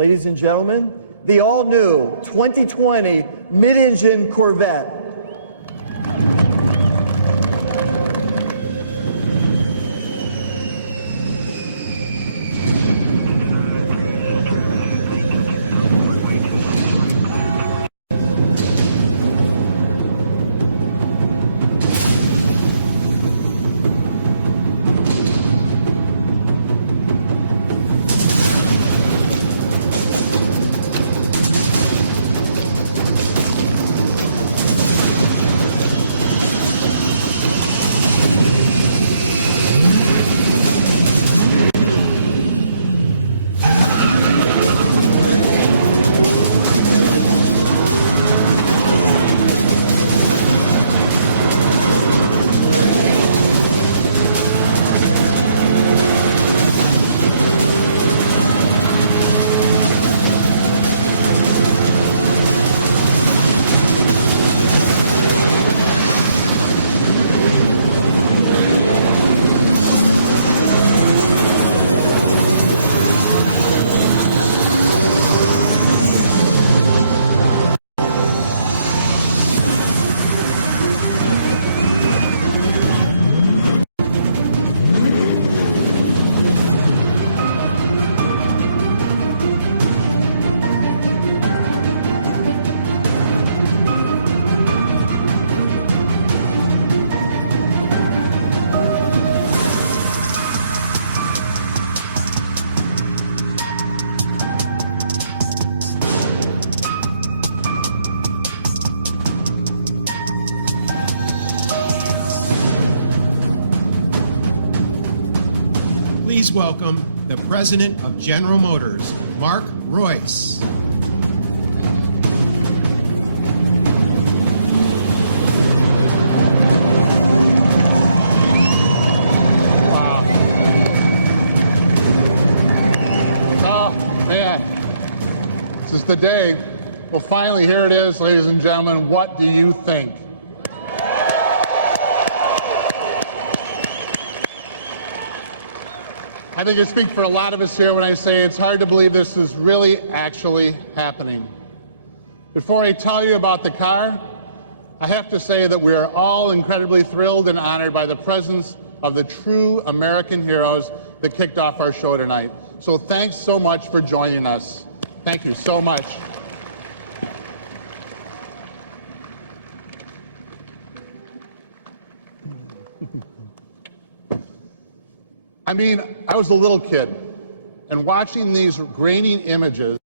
Ladies and gentlemen, the all-new 2020 mid-engine Corvette. Please welcome the President of General Motors, Mark Royce. Wow. Oh, man. This is the day. Well, finally, here it is, ladies and gentlemen. What do you think? I think I speak for a lot of us here when I say it's hard to believe this is really actually happening. Before I tell you about the car, I have to say that we are all incredibly thrilled and honored by the presence of the true American heroes that kicked off our show tonight. So thanks so much for joining us. Thank you so much. I mean, I was a little kid, and watching these grainy images,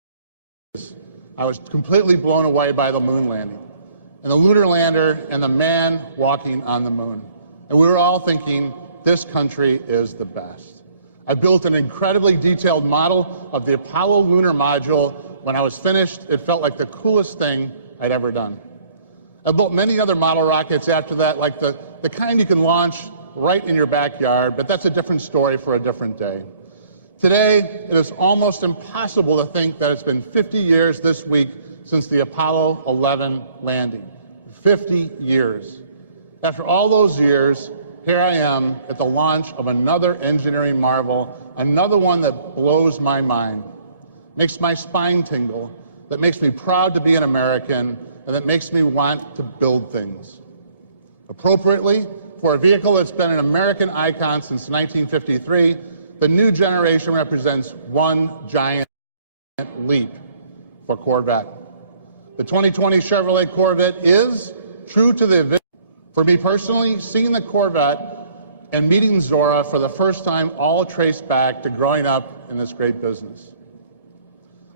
I was completely blown away by the moon landing, and the lunar lander, and the man walking on the moon. And we were all thinking, this country is the best. I built an incredibly detailed model of the Apollo lunar module. When I was finished, it felt like the coolest thing I'd ever done. I built many other model rockets after that, like the kind you can launch right in your backyard, but that's a different story for a different day. Today, it is almost impossible to think that it's been 50 years this week since the Apollo 11 landing. 50 years. After all those years, here I am at the launch of another engineering marvel, another one that blows my mind, makes my spine tingle, that makes me proud to be an American, and that makes me want to build things. Appropriately, for a vehicle that's been an American icon since 1953, the new generation represents one giant leap for Corvette. The 2020 Chevrolet Corvette is true to the vision. For me personally, seeing the Corvette and meeting Zora for the first time all traced back to growing up in this great business.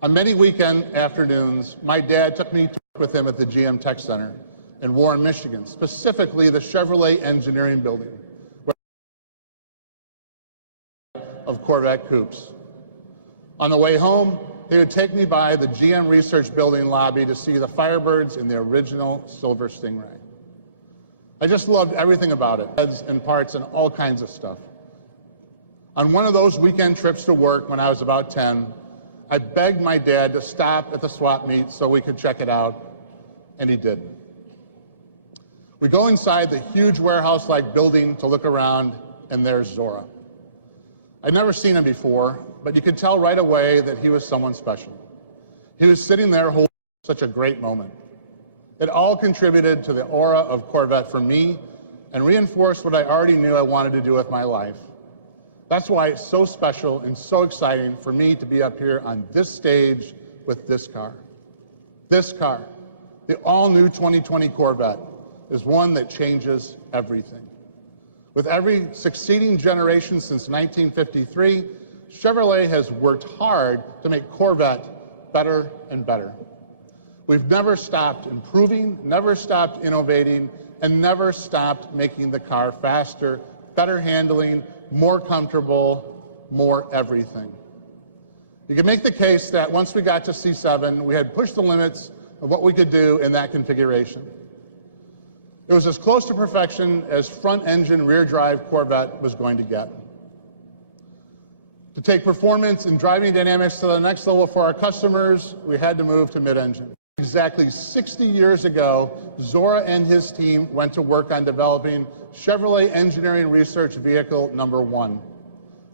On many weekend afternoons, my dad took me to work with him at the GM Tech Center in Warren, Michigan, specifically the Chevrolet Engineering Building of Corvette coupes. On the way home, he would take me by the GM Research Building lobby to see the Firebirds in the original silver Stingray. I just loved everything about it, heads and parts and all kinds of stuff. On one of those weekend trips to work when I was about 10, I begged my dad to stop at the swap meet so we could check it out, and he did. We go inside the huge warehouse-like building to look around, and there's Zora. I'd never seen him before, but you could tell right away that he was someone special. He was sitting there holding such a great moment. It all contributed to the aura of Corvette for me and reinforced what I already knew I wanted to do with my life. That's why it's so special and so exciting for me to be up here on this stage with this car. This car, the all-new 2020 Corvette, is one that changes everything. With every succeeding generation since 1953, Chevrolet has worked hard to make Corvette better and better. We've never stopped improving, never stopped innovating, and never stopped making the car faster, better handling, more comfortable, more everything. You can make the case that once we got to C7, we had pushed the limits of what we could do in that configuration. It was as close to perfection as front-engine, rear-drive Corvette was going to get. To take performance and driving dynamics to the next level for our customers, we had to move to mid-engine. Exactly 60 years ago, Zora and his team went to work on developing Chevrolet Engineering Research Vehicle number 1,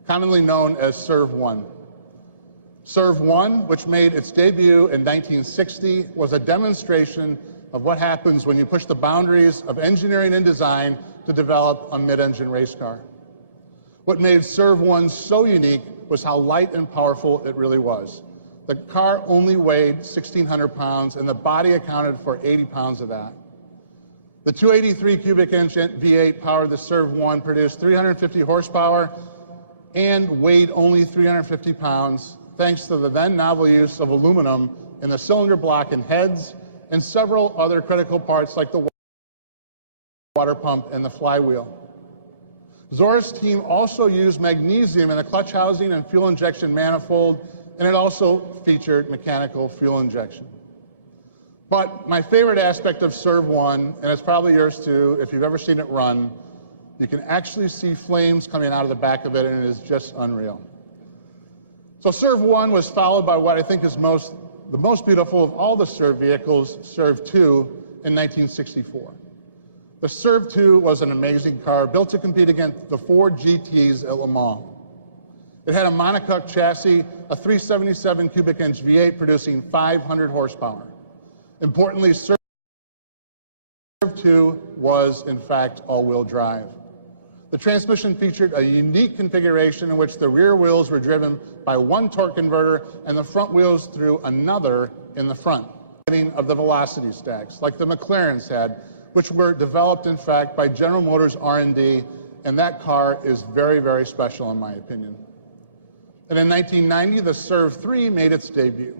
commonly known as SERV-1. SERV-1, which made its debut in 1960, was a demonstration of what happens when you push the boundaries of engineering and design to develop a mid-engine race car. What made SERV-1 so unique was how light and powerful it really was. The car only weighed 1,600 pounds, and the body accounted for 80 pounds of that. The 283 cubic inch V8 powered the SERV-1 produced 350 horsepower and weighed only 350 pounds, thanks to the then novel use of aluminum in the cylinder block and heads, and several other critical parts like the water pump and the flywheel. Zora's team also used magnesium in the clutch housing and fuel injection manifold, and it also featured mechanical fuel injection. But my favorite aspect of SERV-1, and it's probably yours too, if you've ever seen it run, you can actually see flames coming out of the back of it, and it is just unreal. So SERV-1 was followed by what I think is the most beautiful of all the SERV vehicles, SERV-2, in 1964. The SERV-2 was an amazing car built to compete against the Ford GTs at Le Mans. It had a monocoque chassis, a 377 cubic inch V8 producing 500 horsepower. Importantly, SERV-2 was, in fact, all-wheel drive. The transmission featured a unique configuration in which the rear wheels were driven by one torque converter and the front wheels through another in the front. Of the velocity stacks, like the McLarens had, which were developed, in fact, by General Motors R&D, and that car is very, very special in my opinion. And in 1990, the SERV-3 made its debut.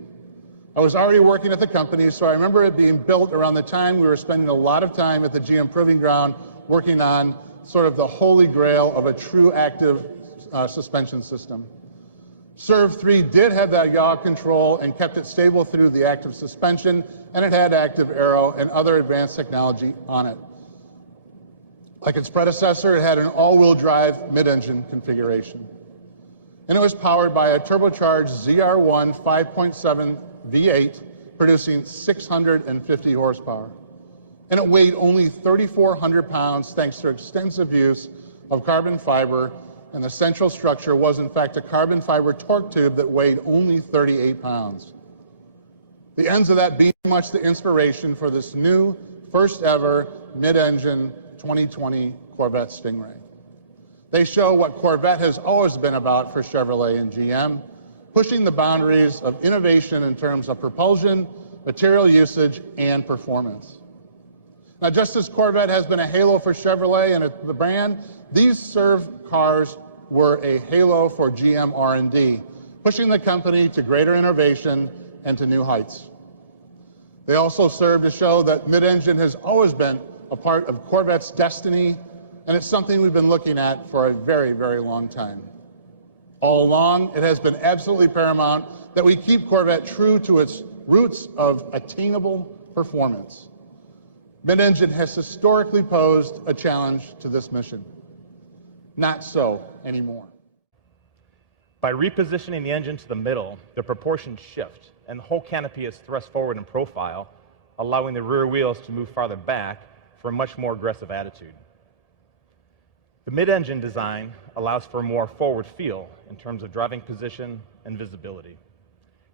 I was already working at the company, so I remember it being built around the time we were spending a lot of time at the GM Proving Ground working on sort of the holy grail of a true active suspension system. SERV-3 did have that yaw control and kept it stable through the active suspension, and it had active aero and other advanced technology on it. Like its predecessor, it had an all-wheel drive mid-engine configuration. And it was powered by a turbocharged ZR1 5.7 V8 producing 650 horsepower. And it weighed only 3,400 pounds thanks to extensive use of carbon fiber, and the central structure was in fact a carbon fiber torque tube that weighed only 38 pounds. The ends of that being much the inspiration for this new, first ever mid-engine 2020 Corvette Stingray. They show what Corvette has always been about for Chevrolet and GM, pushing the boundaries of innovation in terms of propulsion, material usage, and performance. Now, just as Corvette has been a halo for Chevrolet and the brand, these SERV cars were a halo for GM R&D, pushing the company to greater innovation and to new heights. They also serve to show that mid-engine has always been a part of Corvette's destiny, and it's something we've been looking at for a very, very long time. All along, it has been absolutely paramount that we keep Corvette true to its roots of attainable performance. Mid-engine has historically posed a challenge to this mission. Not so anymore. By repositioning the engine to the middle, the proportions shift, and the whole canopy is thrust forward in profile, allowing the rear wheels to move farther back for a much more aggressive attitude. The mid-engine design allows for a more forward feel in terms of driving position and visibility.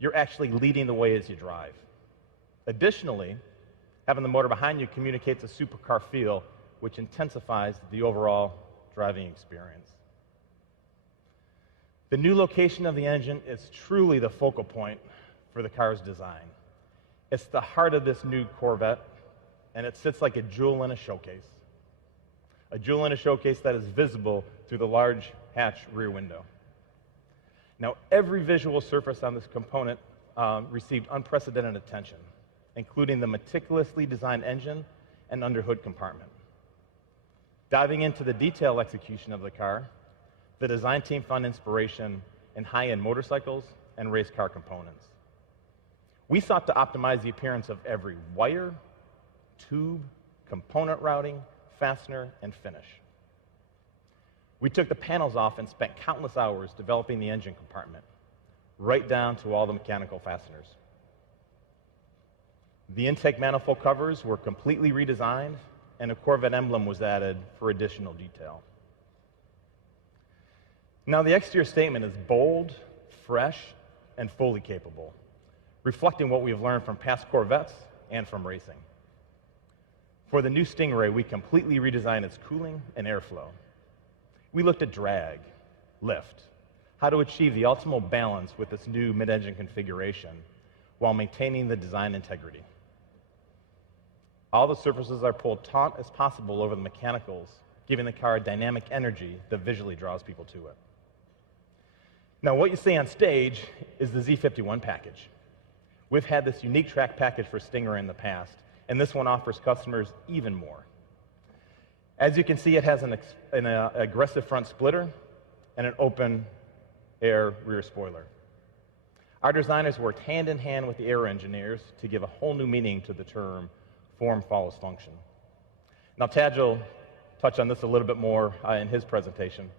you're actually leading the way as you drive. Additionally, having the motor behind you communicates a supercar feel, which intensifies the overall driving experience. The new location of the engine is truly the focal point for the car's design. It's the heart of this new Corvette, and it sits like a jewel in a showcase. A jewel in a showcase that is visible through the large hatch rear window. Now, every visual surface on this component received unprecedented attention, including the meticulously designed engine and underhood compartment. Diving into the detail execution of the car, the design team found inspiration in high-end motorcycles and race car components. We sought to optimize the appearance of every wire, tube, component routing, fastener, and finish. We took the panels off and spent countless hours developing the engine compartment, right down to all the mechanical fasteners. The intake manifold covers were completely redesigned, and a Corvette emblem was added for additional detail. Now, the exterior statement is bold, fresh, and fully capable, reflecting what we have learned from past Corvettes and from racing. For the new Stingray, we completely redesigned its cooling and airflow. We looked at drag, lift, how to achieve the optimal balance with this new mid-engine configuration while maintaining the design integrity. All the surfaces are pulled taut as possible over the mechanicals, giving the car a dynamic energy that visually draws people to it. Now, what you see on stage is the Z51 Package. We've had this unique track package for Stingray in the past, and this one offers customers even more. As you can see, it has an aggressive front splitter and an open-air rear spoiler. Our designers worked hand in hand with the aero engineers to give a whole new meaning to the term form follows function. Now, Taj will touch on this a little bit more in his presentation.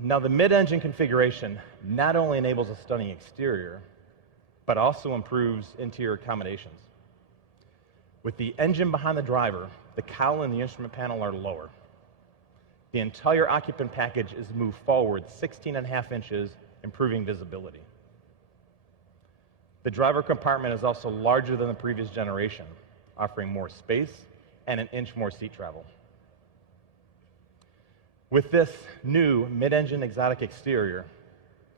Now, the mid-engine configuration not only enables a stunning exterior, but also improves interior accommodations. With the engine behind the driver, the cowl and the instrument panel are lower. The entire occupant package is moved forward 16.5 inches, improving visibility. The driver compartment is also larger than the previous generation, offering more space and an inch more seat travel. With this new mid-engine exotic exterior,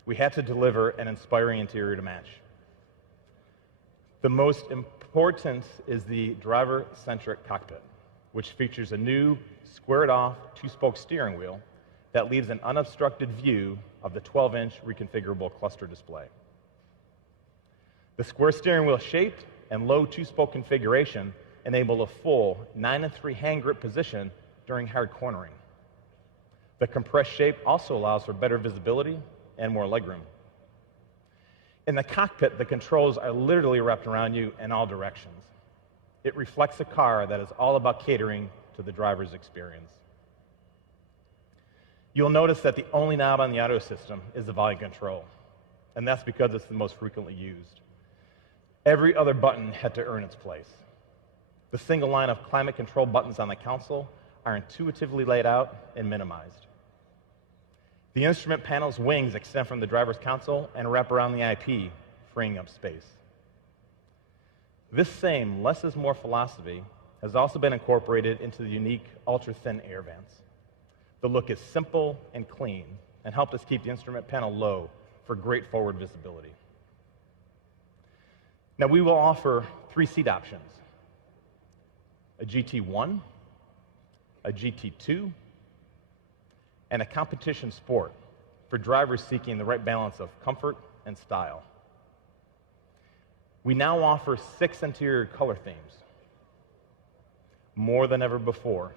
we had to deliver an inspiring interior to match. The most important is the driver-centric cockpit, which features a new squared-off two-spoke steering wheel that leaves an unobstructed view of the 12-inch reconfigurable cluster display. The square steering wheel shape and low two-spoke configuration enable a full 9-3 hand grip position during hard cornering. The compressed shape also allows for better visibility and more legroom. In the cockpit, the controls are literally wrapped around you in all directions. It reflects a car that is all about catering to the driver's experience. You'll notice that the only knob on the audio system is the volume control, and that's because it's the most frequently used. Every other button had to earn its place. The single line of climate control buttons on the console are intuitively laid out and minimized. The instrument panel's wings extend from the driver's console and wrap around the IP, freeing up space. This same less is more philosophy has also been incorporated into the unique ultra-thin air vents. The look is simple and clean and helped us keep the instrument panel low for great forward visibility. Now, we will offer 3 seat options: a GT1, a GT2, and a competition sport for drivers seeking the right balance of comfort and style. We now offer 6 interior color themes, more than ever before,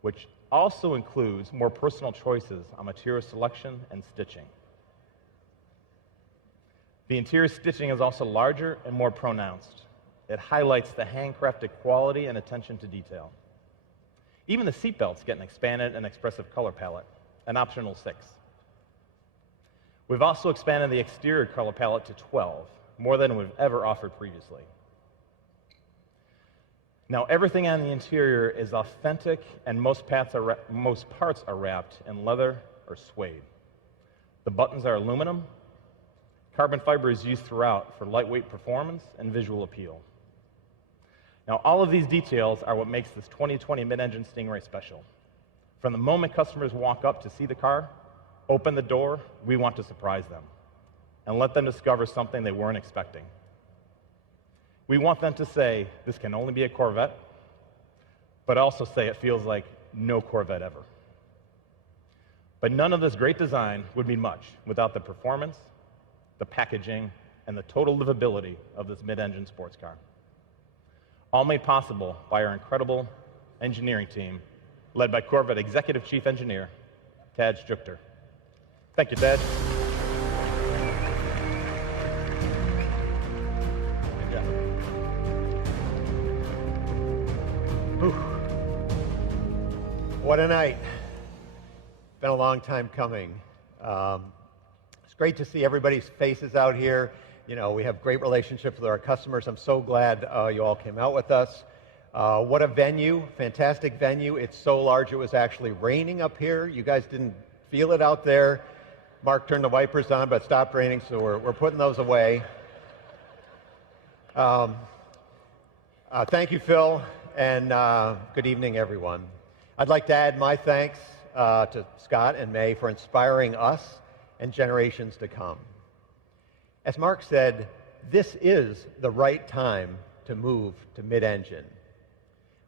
which also includes more personal choices on material selection and stitching. The interior stitching is also larger and more pronounced. It highlights the handcrafted quality and attention to detail. Even the seatbelts get an expanded and expressive color palette, an optional 6. We've also expanded the exterior color palette to 12, more than we've ever offered previously. Now, everything on the interior is authentic, and most parts are wrapped in leather or suede. The buttons are aluminum, Carbon fiber is used throughout for lightweight performance and visual appeal. Now, all of these details are what makes this 2020 mid-engine Stingray special. From the moment customers walk up to see the car, open the door, we want to surprise them and let them discover something they weren't expecting. We want them to say, this can only be a Corvette, but also say it feels like no Corvette ever. But none of this great design would mean much without the performance, the packaging, and the total livability of this mid-engine sports car. All made possible by our incredible engineering team, led by Corvette Executive Chief Engineer, Tad Struchter. Thank you, Tad. Good job. Whew. What a night. Been a long time coming. It's great to see everybody's faces out here. You know, we have great relationships with our customers. I'm so glad you all came out with us. What a venue, fantastic venue. It's so large it was actually raining up here. You guys didn't feel it out there. Mark turned the wipers on, but it stopped raining, so we're putting those away. Thank you, Phil, and good evening, everyone. I'd like to add my thanks to Scott and May for inspiring us and generations to come. As Mark said, this is the right time to move to mid-engine.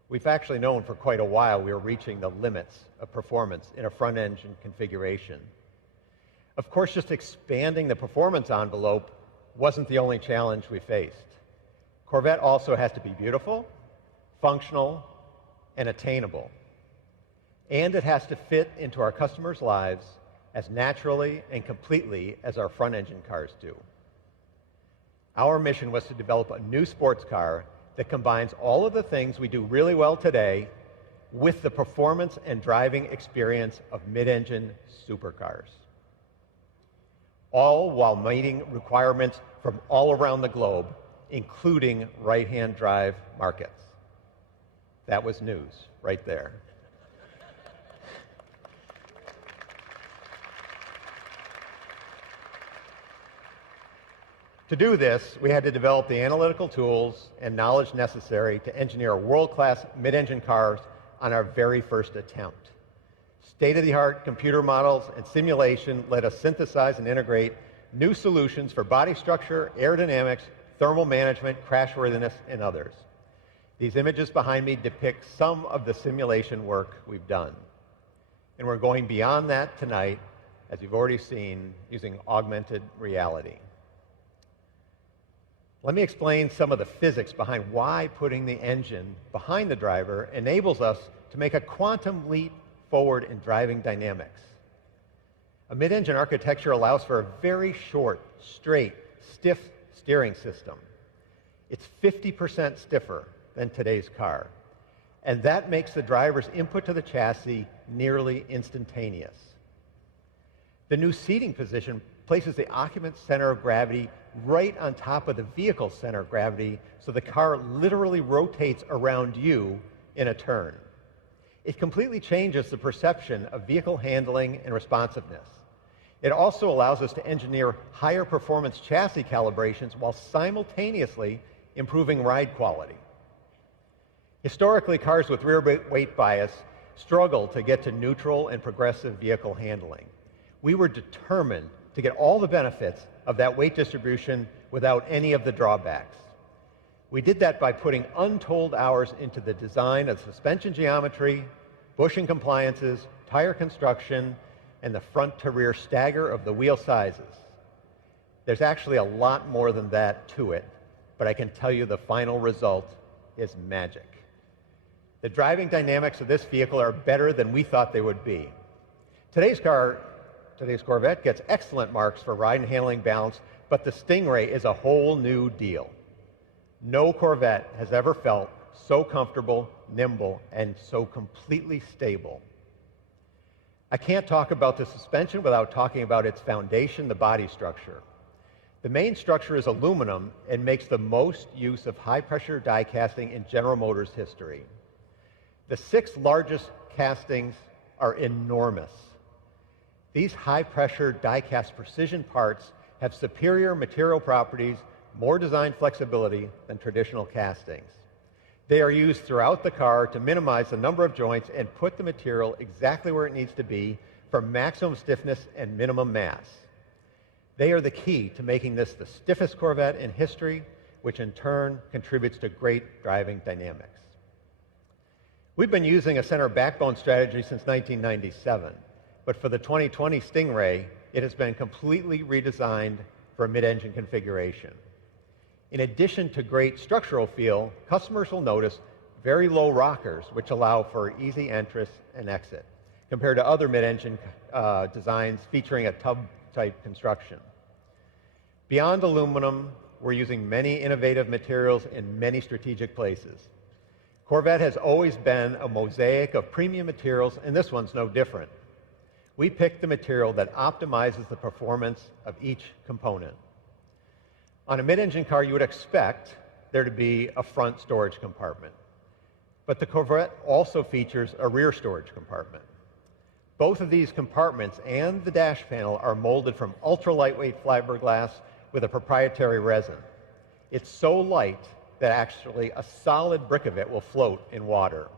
We've actually known for quite a while we are reaching the limits of performance in a front-engine configuration. Of course, just expanding the performance envelope wasn't the only challenge we faced. Corvette also has to be beautiful, functional, and attainable. And it has to fit into our customers' lives as naturally and completely as our front-engine cars do. Our mission was to develop a new sports car that combines all of the things we do really well today with the performance and driving experience of mid-engine supercars, all while meeting requirements from all around the globe, including right-hand drive markets. That was news right there. To do this, we had to develop the analytical tools and knowledge necessary to engineer world-class mid-engine cars on our very first attempt. State-of-the-art computer models and simulation let us synthesize and integrate new solutions for body structure, aerodynamics, thermal management, crashworthiness, and others. These images behind me depict some of the simulation work we've done. And we're going beyond that tonight, as you've already seen, using augmented reality. Let me explain some of the physics behind why putting the engine behind the driver enables us to make a quantum leap forward in driving dynamics. A mid-engine architecture allows for a very short, straight, stiff steering system. It's 50% stiffer than today's car, and that makes the driver's input to the chassis nearly instantaneous. The new seating position places the occupant's center of gravity right on top of the vehicle's center of gravity, so the car literally rotates around you in a turn. It completely changes the perception of vehicle handling and responsiveness. It also allows us to engineer higher performance chassis calibrations while simultaneously improving ride quality. Historically, cars with rear weight bias struggle to get to neutral and progressive vehicle handling. We were determined to get all the benefits of that weight distribution without any of the drawbacks. We did that by putting untold hours into the design of suspension geometry, bushing compliances, tire construction, and the front-to-rear stagger of the wheel sizes. There's actually a lot more than that to it, but I can tell you the final result is magic. The driving dynamics of this vehicle are better than we thought they would be. Today's Corvette gets excellent marks for ride and handling balance, but the Stingray is a whole new deal. No Corvette has ever felt so comfortable, nimble, and so completely stable. I can't talk about the suspension without talking about its foundation, the body structure. The main structure is aluminum and makes the most use of high-pressure die casting in General Motors history. The 6 largest castings are enormous. These high-pressure die-cast precision parts have superior material properties, more design flexibility than traditional castings. They are used throughout the car to minimize the number of joints and put the material exactly where it needs to be for maximum stiffness and minimum mass. They are the key to making this the stiffest Corvette in history, which in turn contributes to great driving dynamics. We've been using a center backbone strategy since 1997, but for the 2020 Stingray, it has been completely redesigned for a mid-engine configuration. In addition to great structural feel, customers will notice very low rockers, which allow for easy entrance and exit, compared to other mid-engine designs featuring a tub-type construction. Beyond aluminum, we're using many innovative materials in many strategic places. Corvette has always been a mosaic of premium materials, and this one's no different. We picked the material that optimizes the performance of each component. On a mid-engine car, you would expect there to be a front storage compartment. But the Corvette also features a rear storage compartment. Both of these compartments and the dash panel are molded from ultra-lightweight fiberglass with a proprietary resin. It's so light that actually a solid brick of it will float in water.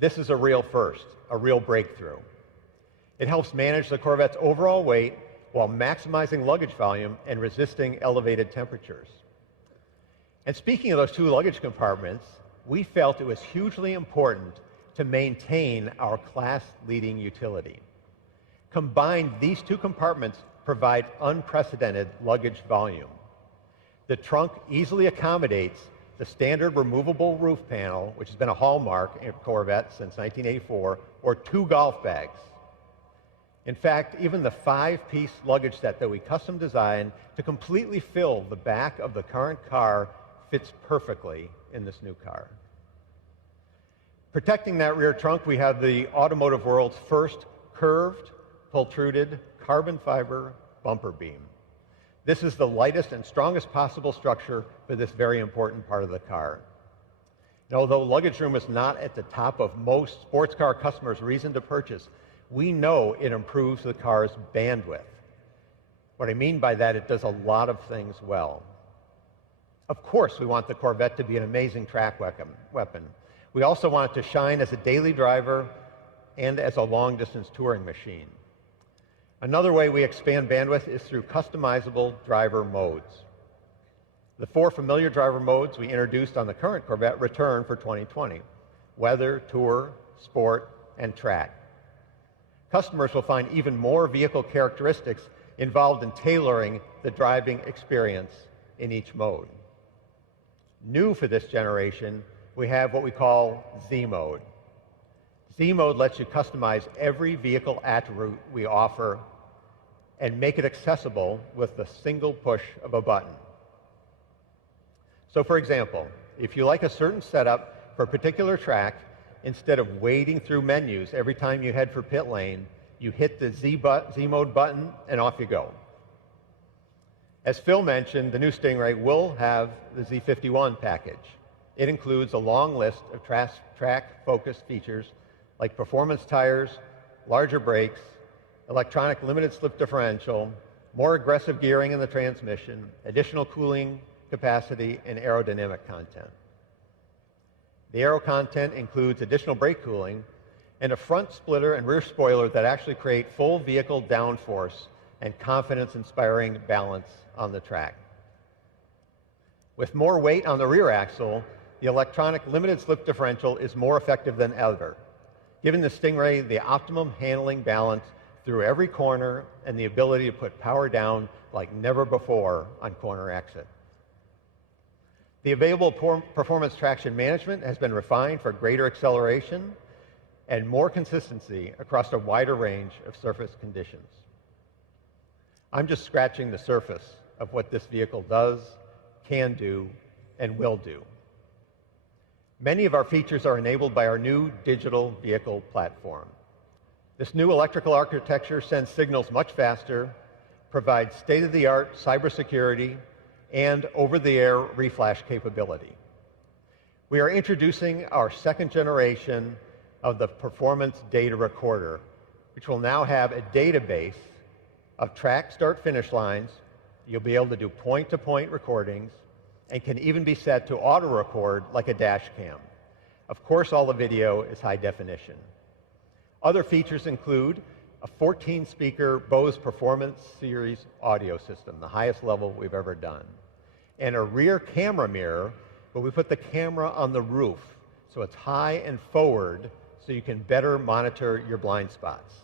This is a real first, a real breakthrough. It helps manage the Corvette's overall weight while maximizing luggage volume and resisting elevated temperatures. And speaking of those two luggage compartments, we felt it was hugely important to maintain our class-leading utility. Combined, these two compartments provide unprecedented luggage volume. The trunk easily accommodates the standard removable roof panel, which has been a hallmark in Corvette since 1984, or two golf bags. In fact, even the 5-piece luggage set that we custom designed to completely fill the back of the current car fits perfectly in this new car. Protecting that rear trunk, we have the automotive world's first curved, pultruded carbon fiber bumper beam. This is the lightest and strongest possible structure for this very important part of the car. And although luggage room is not at the top of most sports car customers' reason to purchase, we know it improves the car's bandwidth. What I mean by that, it does a lot of things well. Of course, we want the Corvette to be an amazing track weapon. We also want it to shine as a daily driver and as a long-distance touring machine. Another way we expand bandwidth is through customizable driver modes. The 4 familiar driver modes we introduced on the current Corvette return for 2020: weather, tour, sport, and track. Customers will find even more vehicle characteristics involved in tailoring the driving experience in each mode. New for this generation, we have what we call Z mode. Z mode lets you customize every vehicle attribute we offer and make it accessible with the single push of a button. So for example, if you like a certain setup for a particular track, instead of wading through menus every time you head for pit lane, you hit the Z mode button and off you go. As Phil mentioned, the new Stingray will have the Z51 package. It includes a long list of track-focused features like performance tires, larger brakes, electronic limited slip differential, more aggressive gearing in the transmission, additional cooling capacity, and aerodynamic content. The aero content includes additional brake cooling and a front splitter and rear spoiler that actually create full vehicle downforce and confidence-inspiring balance on the track. With more weight on the rear axle, the electronic limited slip differential is more effective than ever, giving the Stingray the optimum handling balance through every corner and the ability to put power down like never before on corner exit. The available performance traction management has been refined for greater acceleration and more consistency across a wider range of surface conditions. I'm just scratching the surface of what this vehicle does, can do, and will do. Many of our features are enabled by our new digital vehicle platform. This new electrical architecture sends signals much faster, provides state-of-the-art cybersecurity, and over-the-air reflash capability. We are introducing our second generation of the Performance Data Recorder, which will now have a database of track start-finish lines, You'll be able to do point-to-point recordings and can even be set to auto-record like a dash cam. Of course, all the video is high definition. Other features include a 14-speaker Bose Performance Series audio system, the highest level we've ever done, and a rear camera mirror, but we put the camera on the roof, so it's high and forward, so you can better monitor your blind spots.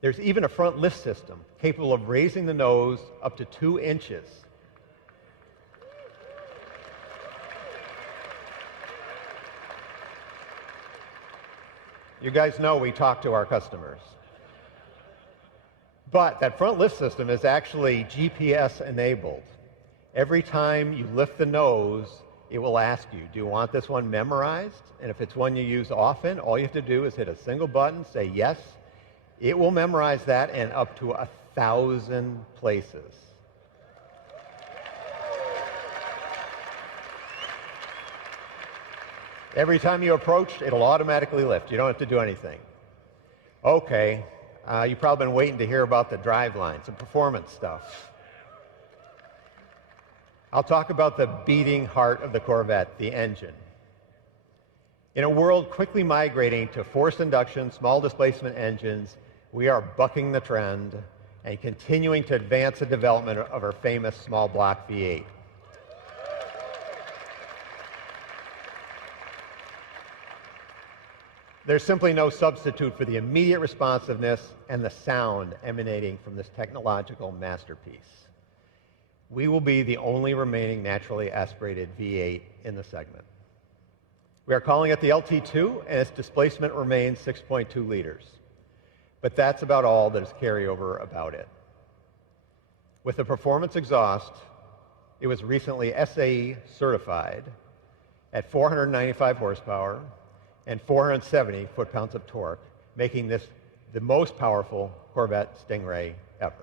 There's even a front lift system capable of raising the nose up to 2 inches. You guys know we talk to our customers. But that front lift system is actually GPS enabled. Every time you lift the nose, it will ask you, do you want this one memorized? And if it's one you use often, all you have to do is hit a single button, say yes. It will memorize that and up to 1,000 places. Every time you approach, it'll automatically lift. You don't have to do anything. Okay, you've probably been waiting to hear about the driveline, some performance stuff. I'll talk about the beating heart of the Corvette, the engine. In a world quickly migrating to forced induction, small displacement engines, we are bucking the trend and continuing to advance the development of our famous small block V8. There's simply no substitute for the immediate responsiveness and the sound emanating from this technological masterpiece. We will be the only remaining naturally aspirated V8 in the segment. We are calling it the LT2, and its displacement remains 6.2 liters. But that's about all that is carryover about it. With the performance exhaust, it was recently SAE certified at 495 horsepower and 470 foot-pounds of torque, making this the most powerful Corvette Stingray ever.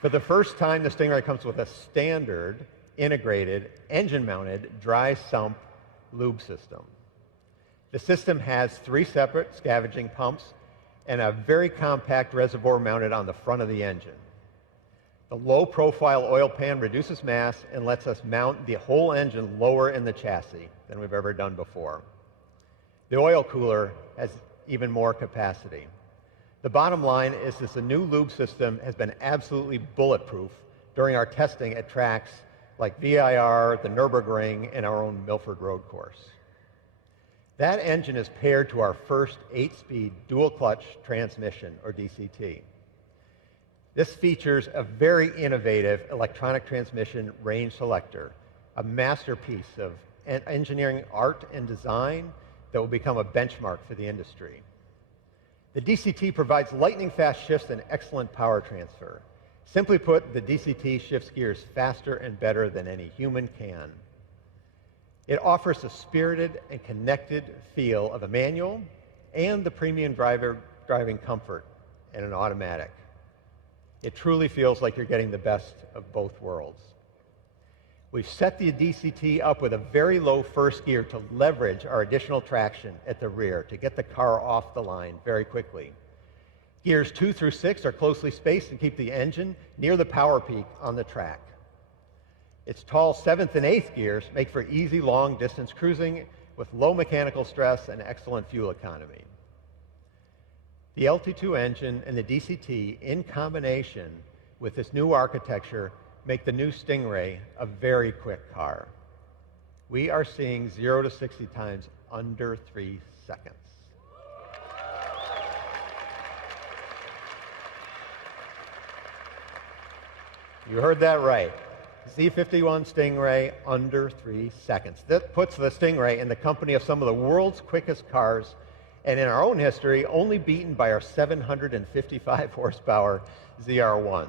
For the first time, the Stingray comes with a standard, integrated, engine-mounted, dry sump lube system. The system has 3 separate scavenging pumps and a very compact reservoir mounted on the front of the engine. The low-profile oil pan reduces mass and lets us mount the whole engine lower in the chassis than we've ever done before. The oil cooler has even more capacity. The bottom line is that the new lube system has been absolutely bulletproof during our testing at tracks like VIR, the Nürburgring, and our own Milford Road course. That engine is paired to our first 8-speed dual-clutch transmission, or DCT. This features a very innovative electronic transmission range selector, a masterpiece of engineering art and design that will become a benchmark for the industry. The DCT provides lightning-fast shifts and excellent power transfer. Simply put, the DCT shifts gears faster and better than any human can. It offers a spirited and connected feel of a manual and the premium driving comfort in an automatic. It truly feels like you're getting the best of both worlds. We've set the DCT up with a very low first gear to leverage our additional traction at the rear to get the car off the line very quickly. Gears 2 through 6 are closely spaced and keep the engine near the power peak on the track. Its tall 7th and 8th gears make for easy long-distance cruising with low mechanical stress and excellent fuel economy. The LT2 engine and the DCT, in combination with this new architecture, make the new Stingray a very quick car. We are seeing 0 to 60 times under 3 seconds. You heard that right. Z51 Stingray under 3 seconds. That puts the Stingray in the company of some of the world's quickest cars, and in our own history, only beaten by our 755 horsepower ZR1.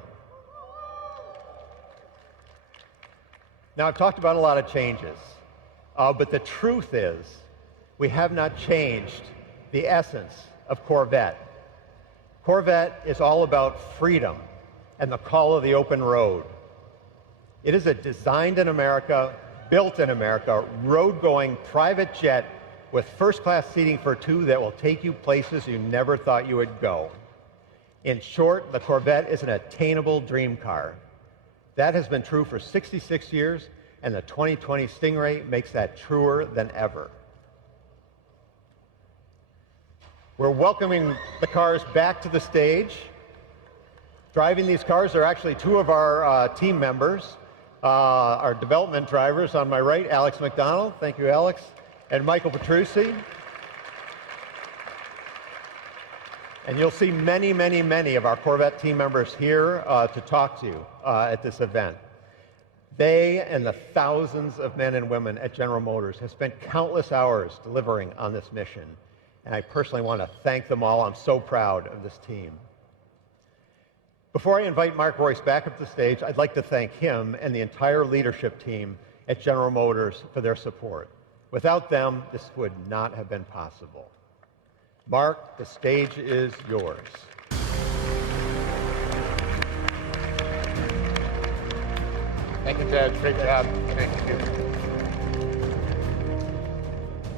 Now, I've talked about a lot of changes, but the truth is, we have not changed the essence of Corvette. Corvette is all about freedom and the call of the open road. It is a designed in America, built in America, road-going private jet with first-class seating for two that will take you places you never thought you would go. In short, the Corvette is an attainable dream car. That has been true for 66 years, and the 2020 Stingray makes that truer than ever. We're welcoming the cars back to the stage. Driving these cars are actually two of our team members, our development drivers. On my right, Alex McDonald, thank you, Alex, and Michael Petrucci. And you'll see many, many, many of our Corvette team members here to talk to you at this event. They and the thousands of men and women at General Motors have spent countless hours delivering on this mission. And I personally want to thank them all. I'm so proud of this team. Before I invite Mark Royce back up the stage, I'd like to thank him and the entire leadership team at General Motors for their support. Without them, this would not have been possible. Mark, the stage is yours. Thank you, Ted. Great job. Thank you.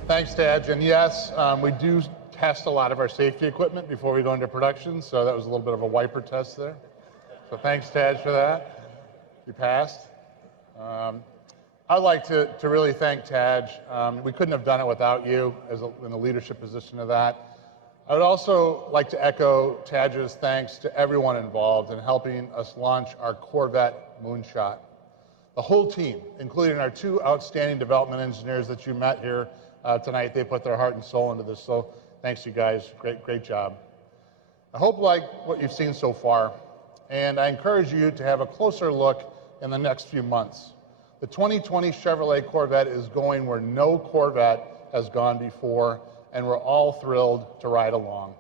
Thanks, Ted. And yes, we do test a lot of our safety equipment before we go into production, so that was a little bit of a wiper test there. So thanks, Ted, for that. You passed. I'd like to really thank Taj. We couldn't have done it without you in the leadership position of that. I would also like to echo Taj's thanks to everyone involved in helping us launch our Corvette moonshot. The whole team, including our two outstanding development engineers that you met here tonight, they put their heart and soul into this. So thanks, you guys. Great job. I hope like what you've seen so far, and I encourage you to have a closer look in the next few months. The 2020 Chevrolet Corvette is going where no Corvette has gone before, and we're all thrilled to ride along.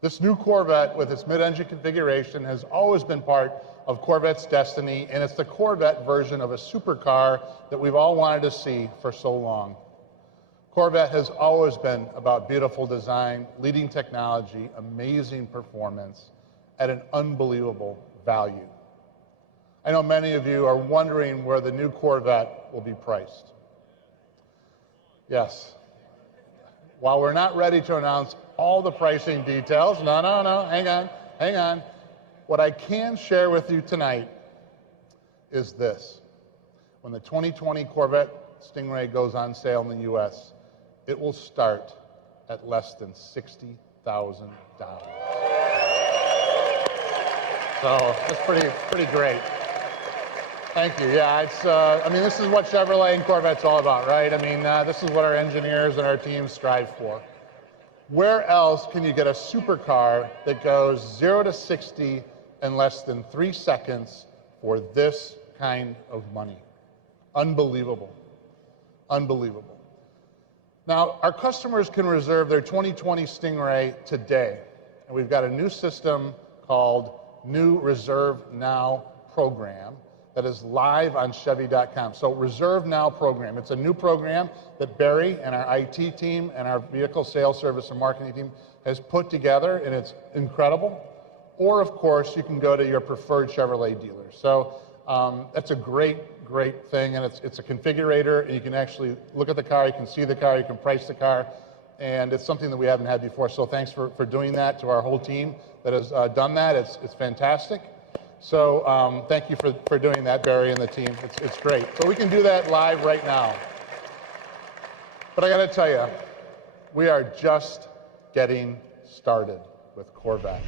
This new Corvette with its mid-engine configuration has always been part of Corvette's destiny, and it's the Corvette version of a supercar that we've all wanted to see for so long. Corvette has always been about beautiful design, leading technology, amazing performance, at an unbelievable value. I know many of you are wondering where the new Corvette will be priced. Yes. While we're not ready to announce all the pricing details, no, hang on. What I can share with you tonight is this. When the 2020 Corvette Stingray goes on sale in the U.S., it will start at less than $60,000. So that's pretty great. Thank you. Yeah, it's. I mean, this is what Chevrolet and Corvette's all about, right? I mean, this is what our engineers and our teams strive for. Where else can you get a supercar that goes 0 to 60 in less than 3 seconds for this kind of money? Unbelievable. Unbelievable. Now, our customers can reserve their 2020 Stingray today, and we've got a new system called New Reserve Now program that is live on Chevy.com. So Reserve Now program. It's a new program that Barry and our IT team and our vehicle sales service and marketing team has put together, and it's incredible. Or, of course, you can go to your preferred Chevrolet dealer. So that's a great thing, and it's a configurator, and you can actually look at the car, you can see the car, you can price the car, and it's something that we haven't had before. So thanks for doing that to our whole team that has done that. It's fantastic. So thank you for doing that, Barry and the team. It's great. So we can do that live right now. But I got to tell you, we are just getting started with Corvette.